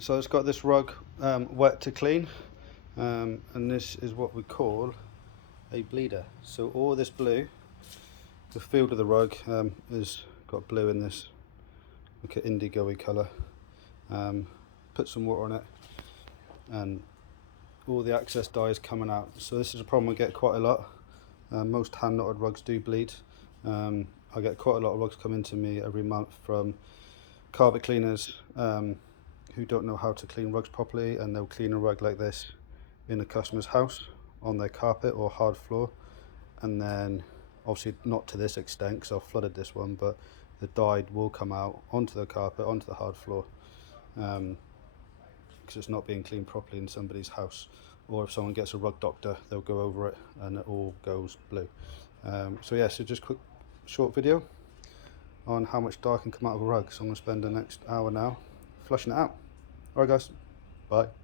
So it's got this rug wet to clean, and this is what we call a bleeder. So all this blue, the field of the rug is got blue in this, like an indigo-y colour. Put some water on it and all the excess dye is coming out. So this is a problem we get quite a lot. Most hand knotted rugs do bleed. I get quite a lot of rugs coming to me every month from carpet cleaners who don't know how to clean rugs properly, and they'll clean a rug like this in a customer's house on their carpet or hard floor, and then obviously not to this extent because I've flooded this one, but the dye will come out onto the carpet, onto the hard floor, because it's not being cleaned properly in somebody's house. Or if someone gets a rug doctor, they'll go over it and it all goes blue. So yeah, so just quick short video on how much dye can come out of a rug. So I'm going to spend the next hour now flushing it out. Alright guys, bye.